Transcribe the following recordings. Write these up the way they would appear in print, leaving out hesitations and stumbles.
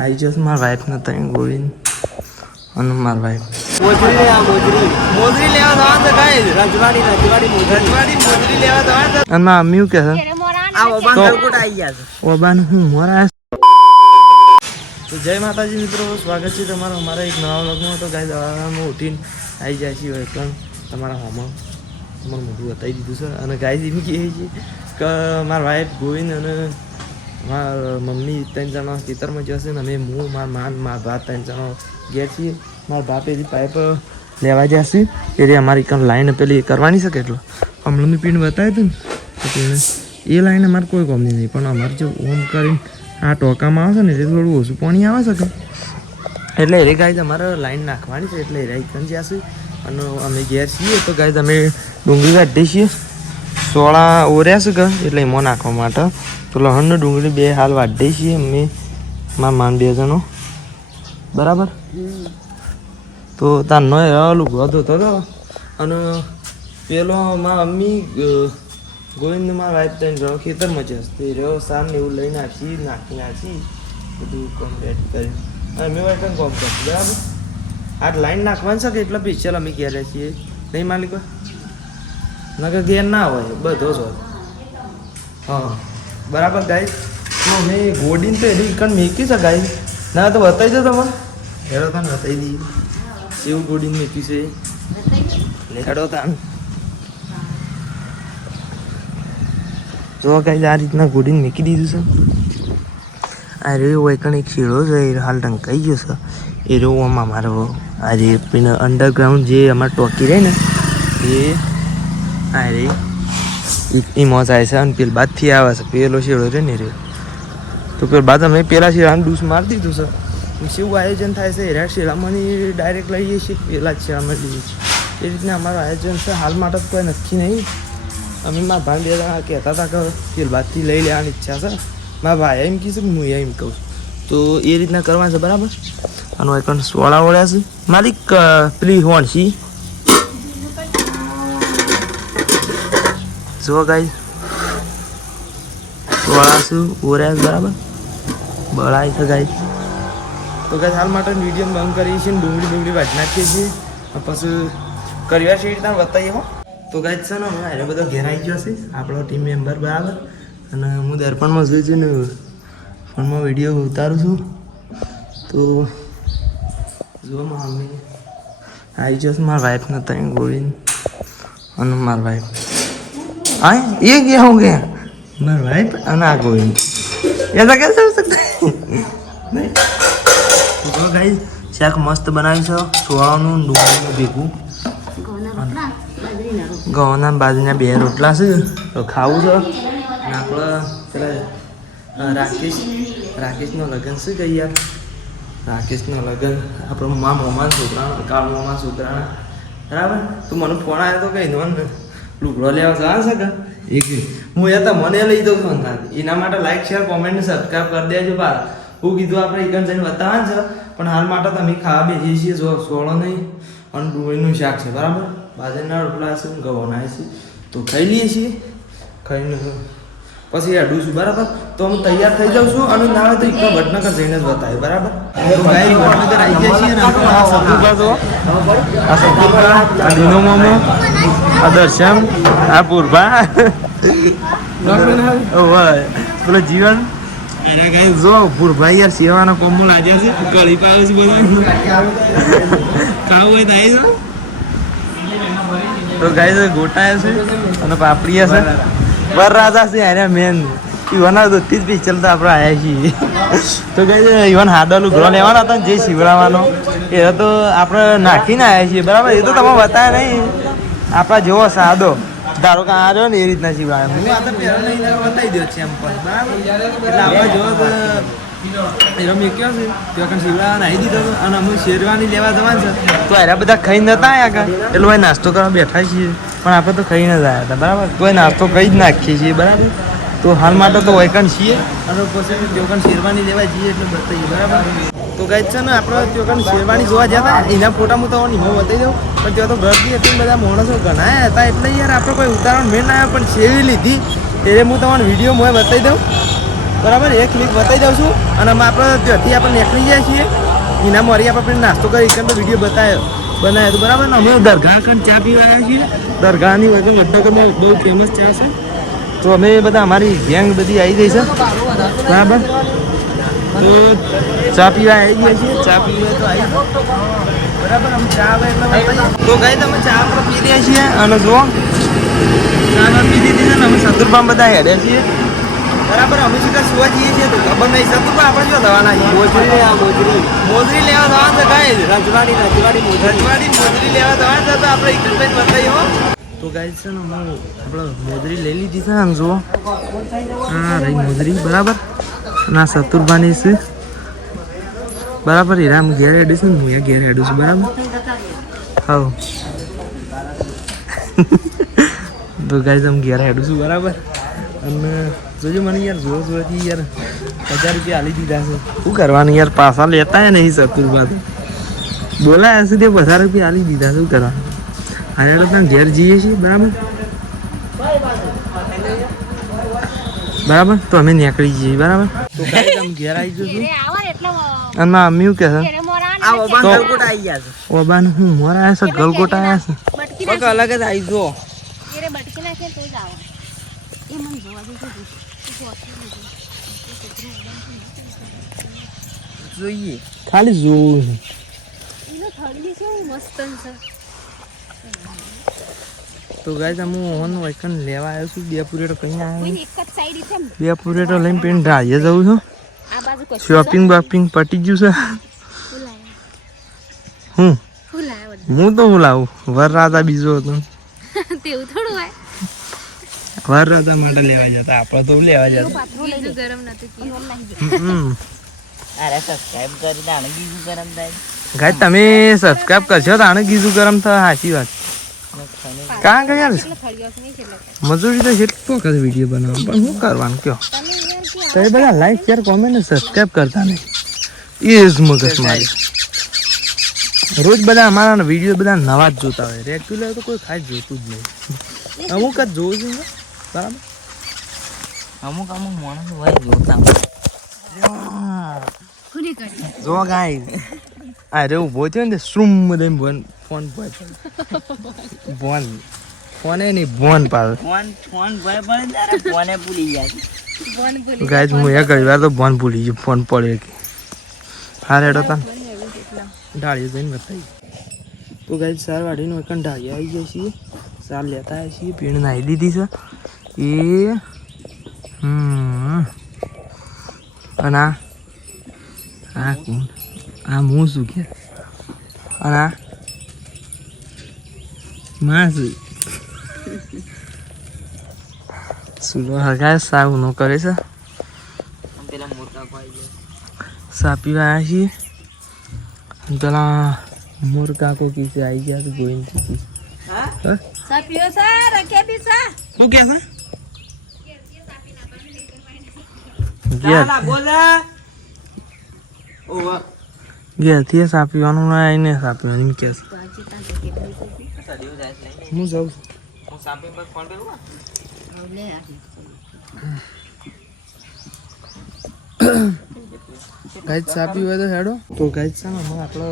I just मार wife न तई गोविंद અને માર વાઈફ મોજરી લે આ મોજરી લેવા જવાનું છે ગાઈસ રજવાડી મોજરી લેવા જવાનું છે અને માર મમ્મી કે છે આ ઓબાન ગલગોટ આવી ગયા છે ઓબાન હું મોરા તો જય માતાજી મિત્રો સ્વાગત છે તમારું અમારા એક નવા વ્લોગમાં તો ગાઈસ આરામમાં ઉઠીને આવી જાય છે પણ તમારા હોમાં તમારું મોઢું બતાવી દીધું છે અને ગાઈસ એમ કહે છે કે મારા વાઈફ ગોવિંદ અને મારા મમ્મી 3 જણા ખેતરમાં જશે ને અમે હું મારા ભાત 3 જણા ગયા છીએ મારા બાપ એની પાઇપ લેવા જશે એટલે અમારી કંઈ લાઈન પેલી કરવાની છે કેટલો હમણાંની પીણ બતાવ્યું હતું ને એ લાઈન અમારે કોઈ ગમતી નહીં પણ અમારે જો ઓમ કરીને આ ટોકામાં આવે છે ને એટલે થોડું ઓછું પાણી આવે છે કે એટલે એ ગાય અમારે લાઈન નાખવાની છે એટલે એ કંઈ જશે અને અમે ઘેર છીએ તો ગાય અમે ડુંગળી કાઢીએ છીએ સોળા ઓર્યા છે કે એટલે એમાં નાખવા માટે તો લહણનો ડુંગળી 2 હાલ વાઢીએ છીએ અમે મારા માન 2 જણો બરાબર તો તારનો ઓલું ગોધો હતો અને પેલો મારા મમ્મી ગોવિંદ મારા વાઈફ ત્યાં ખેતરમાં જશે તો એ રહ્યો સામને એવું લઈને નાખી બધું કમ્પ્લીટ કરી અને મેં વાઈફ કોમ કરશું બરાબર આ લાઈન નાખવાની છે કે એટલા પિક્ચર અમે ક્યારે છીએ નહીં માલિક નકર ઘેર ના હોય બધો જ હોય હા બરાબર ગાય તો અમે ગોડીને તો એની કણ મેકી છે ગાય ના તો બતાવી દો તમે હેડો તને બતાવી દઈએ એવું ગોડીને મેકી છે હેડો તાન જો ગાય આ રીતના ગોડીને મેકી દીધું છે આ રહ્યો વૈકણ એક શીળો છે એ હાલ ઢંકાઈ ગયો છે એ રહ્યો આમાં મારો આ રે પેલા અંડરગ્રાઉન્ડ જે અમારે ટોકી રહે ને એ આ રે એમાં જાય છે અને પેલા બાદથી આવે છે પેલો શેડો છે ને રે તો પેલા બાદ અમે પેલા શેડાને ડૂસ મારી દીધું છે શું આયોજન થાય છે હેરા શેડામાં ડાયરેક્ટ લઈએ છીએ પેલા જ શેડામાં લઈએ છીએ એ રીતના અમારું આયોજન છે હાલ માટે તો કોઈ નક્કી નહીં અમે મારા ભાઈ 2 જણા કહેતા હતા કે પેલા બાદથી લઈ લેવાની ઈચ્છા છે મારા ભાઈ એમ કહીશું કે હું એમ કહું તો એ રીતના કરવાનું છે બરાબર અને એક સોળા ઓળ્યા છે માલિક પેલી હોણસી જો ગાય સોળા શું ઓર્યા બરાબર બળાય છે ગાય તો ગાય હાલ માટે વિડીયો બંધ કરીએ છીએ ડુંગળી વાટી નાખીએ છીએ પછી કરિયા શી રીતના બતાવીએ હો તો ગાય છે ને હમણાં એને બધો ઘેરાઈ ગયો છે આપણો ટીમ મેમ્બર બરાબર અને હું દર્પણમાં જોઈ છું ને ફોનમાં વિડીયો ઉતારું છું તો જો મમ્મી આવી જશે મારા વાઈફને ત્યાં ગોવિંદ અને મારા વાઈફ हाँ ये क्या हो गया मेरा वाइफ अना गोविंद ऐसा कैसे हो सकता है नहीं तो गाइस શાક મસ્ત બનાવ્યું છે સોળાનું ડુંગળીનું ભેગું ઘઉંના બાજરીના 2 રોટલા છે તો ખાવું છે અને આપણે પેલા રાકેશનો લગ્ન છે કે યાર રાકેશનો લગ્ન આપણો મોમાન છોકરાનો કાળ મોમાન છોકરાના બરાબર તો મને ફોન આવ્યો તો કઈ નોંધ લુગડો લેવા જવા છે કે એક હું એ તો મને લઈ દઉં છું એના માટે લાઈક શેર કોમેન્ટ ને સબસ્ક્રાઈબ કરી દેજો બા હું કીધું આપણે એકન જઈને બતાવવાનું છે પણ હાલ માટે તમે ખાવા બેસીએ છીએ જો સોળો નહીં અને ડુંગળીનું શાક છે બરાબર બાજરીના રોટલા છે ગવાના છે તો ખાઈ લઈએ છીએ ખાઈને પછી અડું છું બરાબર તો હું તૈયાર થઈ જાઉં છું અને ના હોય તો એકલો વડનગર જઈને જ બતાવે બરાબર તો ગાઈ વડનગર આવી ગયા છીએ ને આપણે આ સતુભા જો આ સતુભા આ દીનો મામો આ દર્શન આ પૂર્ભા પેલો જીવન અરે ગાઈ જો પૂર્ભા યાર સેવાનો કોમો લાગ્યા છે કળી પાવે છે બધું ખાવું હોય તો આવી જાઓ તો ગાઈ ગોટાયા છે અને પાપડીયા છે વરરાજા છે અરે મેન ઈવાના દોથી જ પિક્ચર તો આપણે આવ્યા છીએ તો કઈ ઈવન હાડો લુગડો લેવાનો હતો જે શીવડાવવાનો એ તો આપણે નાખીને આવ્યા છીએ બરાબર એ તો તમે બતાવ્યા નહીં આપણા જેવો સાદો ધારો કે આ રહ્યો ને એ રીતના શીવડાવે હું આ તો પહેલા નહીં બતાવી દો છે એમ પણ બરાબર એટલે આપણે જેવો તો એનો મેક્યો છે તો કાંઈ શીવડાવવા આવી દીધો અને અમુક શેરવાની લેવા જવાનું છે તો એરા બધા ખાઈ નતા આવ્યા કાં એટલે ભાઈ નાસ્તો કરવા બેઠા છીએ પણ આપણે તો ખાઈને જ આવ્યા હતા બરાબર તોય નાસ્તો કરી જ નાખીએ છીએ બરાબર તો હાલ માટે તો વૈકણ છીએ અને પછી ત્યોકન શેરવાની લેવા જઈએ એટલે બતાવીએ બરાબર તો ગાય છે ને આપણે ત્યોકન શેરવાની જોવા જતા એના ફોટા હું તમને હિમો બતાવી દઉં પણ ત્યાં તો ગરદી હતી બધા માણસો ઘણા હતા એટલે યાર આપણે કોઈ ઉતારવાનું મેળ ના આવ્યો પણ શેરવી લીધી એટલે હું તમને વિડીયો મોએ બતાવી દઉં બરાબર એક ક્લિક બતાવી દઉં છું અને આપણે ત્યાંથી આપણે નીકળી જાય છીએ એના મરી આપણે નાસ્તો કરી એક તો વિડીયો બનાવ્યો તો બરાબર ને અમે દરગાહ કણ ચા પીવા આવ્યા છીએ દરગાહની વગર વડનગરમાં બહુ ફેમસ ચા છે તો અમે બધા અમારી ગેંગ બધી આવી ગઈ છે બરાબર તો ચા પીવા આવી ગયા છીએ ચા પીવા તો આવી બરાબર અમે ચા આવે એટલે તો ગઈ તમે ચા આપણે પી રહ્યા છીએ અને જુઓ ચા પી દીધી છે ને અમે સતુરપામ બધા હેડ્યા છીએ બરાબર અમે શું સુવા જઈએ છીએ તો ખબર નહીં સતુરપા આપણે જો દવાના મોજરી લેવા જવાનું છે ગાય રજવાડી મોજરી લેવા જવાનું છે તો આપણે ઇકલભાઈ બતાવીએ હો તો ગાય છે ને હું આપણે મોજરી લઈ લીધી છે આમ જુઓ હા રહી મોજરી બરાબર ના સતુરભાની છે બરાબર હીરા હું ઘેર હેડું છું ને હું ઘેર હેડું છું બરાબર હા તો ગાય તમે ઘેર હેડું છું બરાબર અને જોજો મને યાર જોરથી યાર 1000 રૂપિયા આલી દીધા છે શું કરવાનું યાર પાછા લેતા હે નહીં સતુરભા બોલાયા છે તે 1000 રૂપિયા આલી દીધા શું કરવાનું હારે તો ઘેર જઈએ છીએ બરાબર તો અમે નીકળી જઈએ બરાબર તો ગાઈસ અમે ઘેર આવી જશું અને મારા મમ્મી કે છે ઓબાન હું મોરા આવ્યા છે ગલગોટા આવ્યા છે અલગ જ આવી જો જોઈએ ખાલી જોવું તો ગાઈસ હું ઓન વાયકન લેવા આવ્યો છું 2 પુરેટો કઈ આવ્યો 2 પુરેટો લઈને પેન ઢાળીએ જઉં છું શોપિંગ બાપિંગ પટી ગયું છે હું તો હું લાવું વરરાજા બીજો હતો તેવું થોડું હોય વરરાજા માટે લેવા જતા આપણે તો લેવા જતા ગરમ નતું ગાય તમે સબસ્ક્રાઇબ કરશો તો આને કીધું ગરમ થાય સાચી વાત કાં કે યાર મજૂરી તો કેટલો વખત વિડીયો બનાવો પણ શું કરવાનું કયો તમે બધા લાઈક શેર કોમેન્ટ ને સબસ્ક્રાઇબ કરતા નહીં એ જ મગજ મારી રોજ બધા અમારા વિડીયો બધા નવા જ જોતા હોય રેગ્યુલર તો કોઈ ખાસ જોતું જ નહીં અમુક જ જોવું છું બરાબર અમુક માણસ હોય જોતા જો ગાય અરે ઉભો થયો ને શ્રુમ દઈને ફોન ફોને નહીં ફોન પાડે ફોન ભય પડે ફોને ભૂલી જાય ગાય હું એ ઘણી વાર તો ફોન ભૂલી ગયો ફોન પડે કે હા રેડો તા ઢાળીએ જઈને બતાવી તો ગાય 4 વાડીનો એક ઢાળીએ આવી જાય છીએ 4 લેતા આવ્યા છીએ પીણ નાહી દીધી છે એ અને આ કોણ આ હું શું કે અને આ માસ સુલો હગાય સાવ નો કરે છે પેલા મોટા ભાઈ છે સા પીવા આવ્યા છીએ પેલા મોર કાકો કીસે આવી ગયા તો ગોઈન થી હા સાપીઓ સા રખે દી સા હું કે છે ના બોલા ઓવા ઘેરથી સા પીવાનું ના આવીને સા પીવાનું કે છે હું જાઉં છું હું સાપે પર ફોન કરું ગાય ચા પીવા તો હેડો તો ગાય છે ને આપણો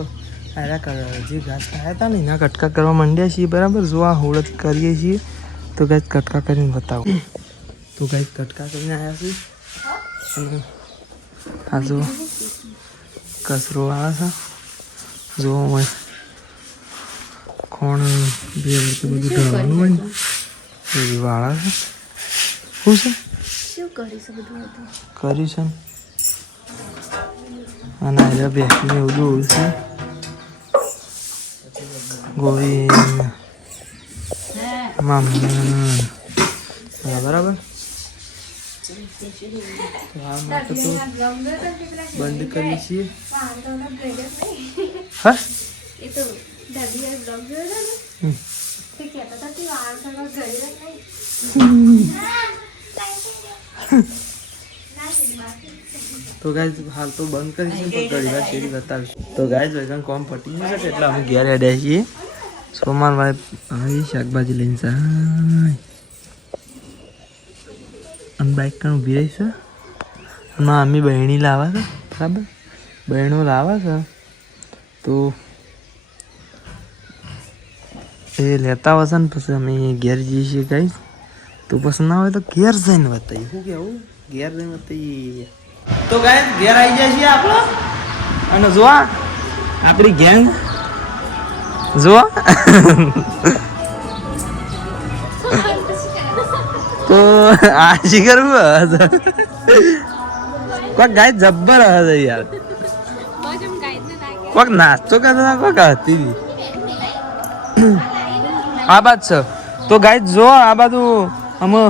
આયા જે ઘાસ ખાયા હતા ને એના કટકા કરવા માંડ્યા છીએ બરાબર જો આ હોળદ કરીએ છીએ તો ગાય કટકા કરીને બતાવો તો ગાય કટકા કરીને આવ્યા છીએ અને આ જો કચરો આવે છે જો કોણ બે વર્ષે બધું ઢળવાનું હોય ને એ વાળા છે શું છે કર્યું છે અને અહીંયા બેસીને એવું જોવું છે ગોવિંદ મામા બરાબર તો આ માટે તો બંધ કરીએ છીએ હા તો ગાઈઝ હાલ તો બંધ કરીશું તો ઘણી વાર શેરી બતાવીશું તો ગાઈઝ વૈકન કોમ પટી જશે એટલે અમે ઘેર હેડ્યા છીએ સોમવારે આવી શાકભાજી લઈને જાય અને બાઇક કાં ઊભી રહી છે મમ્મી બહેણી લાવે છે બરાબર બહેણો લાવે છે તો એ લેતા આવશે ને પછી અમે ઘેર જઈએ છીએ ગાઈસ તો પછી ના હોય તો ઘેર જઈને બતાવીએ શું કેવું ઘેર જઈને બતાવીએ તો ગાઈસ ઘેર આવી જાય છીએ આપણે અને જોવા આપણી ગેંગ જોવા તો આ શી કરવું કોક ગાય જબ્બર હશે યાર કોક નાસ્તો કરતા કોક હતી આ બાત છે તો ગાય જો આ બાજુ અમે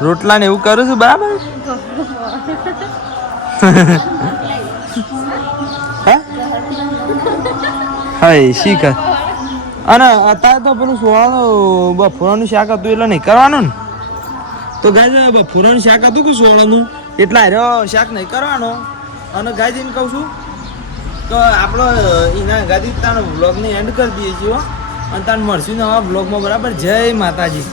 રોટલા ને એવું કરું છું બરાબર હા શીખ અને અત્યારે તો પેલું સોળાનું બફોરાનું શાક હતું એટલે નહીં કરવાનું ને તો ગાય બફોરાનું શાક હતું કે સોળાનું એટલા હારો શાક નહીં કરવાનો અને ગાય જઈને કહું છું તો આપણો એના ગાદી તાનો વ્લોગને એન્ડ કરી દઈએ છીએ અને તાન મળશું નવા વ્લોગમાં બરાબર જય માતાજી